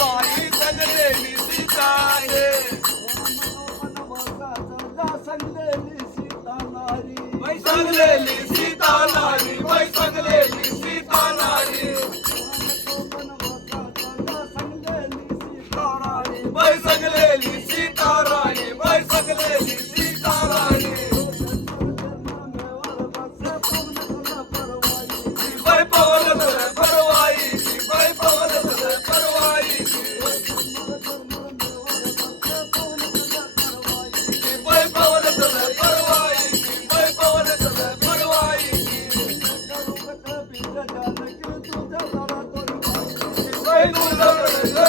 बाई सगळेली सीता रे सगळेली सीता नारी बाई सगळेली सीता नारी बाई सगळेली सीता नारी बाई सगळेली सीता राणी बाई सगळेली सीता राणी बाई पवन तुला परवाई बाई पवन तुला परवाई बाई पवन तुला परवाई बाई पवन तुला परवाई बाई तुझं